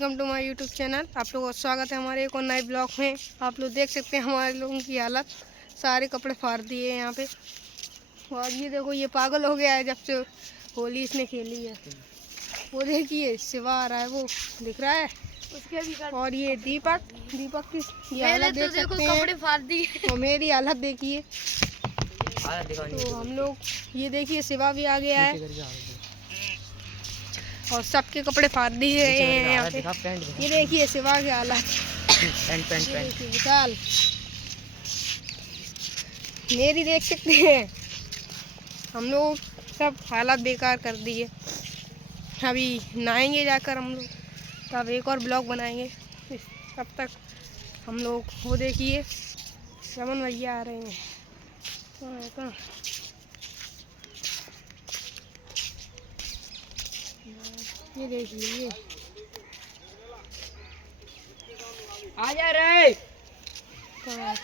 Welcome to my YouTube channel. आप लोगों का स्वागत है हमारे एक और नए ब्लॉग में। आप लोग देख सकते हैं हमारे लोगों की हालत, सारे कपड़े फाड़ दिए हैं यहाँ पे। और ये देखो, ये पागल हो गया है जब से होली इसने खेली है। वो देखिए शिवा आ रहा है, वो दिख रहा है उसके भी। और ये दीपक की ये हालत देख सकते हैं, कपड़े फाड़ दिए। और मेरी हालत देखिए। तो हम लोग ये देखिए, शिवा भी आ गया है और सबके कपड़े फाड़ दिए हैं यहाँ पे। ये देखिए शिवा की हालत, पैंट विशाल मेरी देख सकते हैं। हम लोग सब हालत बेकार कर दिए। अभी नहाएंगे जाकर हम लोग, तब एक और ब्लॉग बनाएंगे। तब तक हम लोग वो देखिए, रमन भैया आ रहे हैं। कहाँ ये देख लीजिए, आ जा रे। कहाँ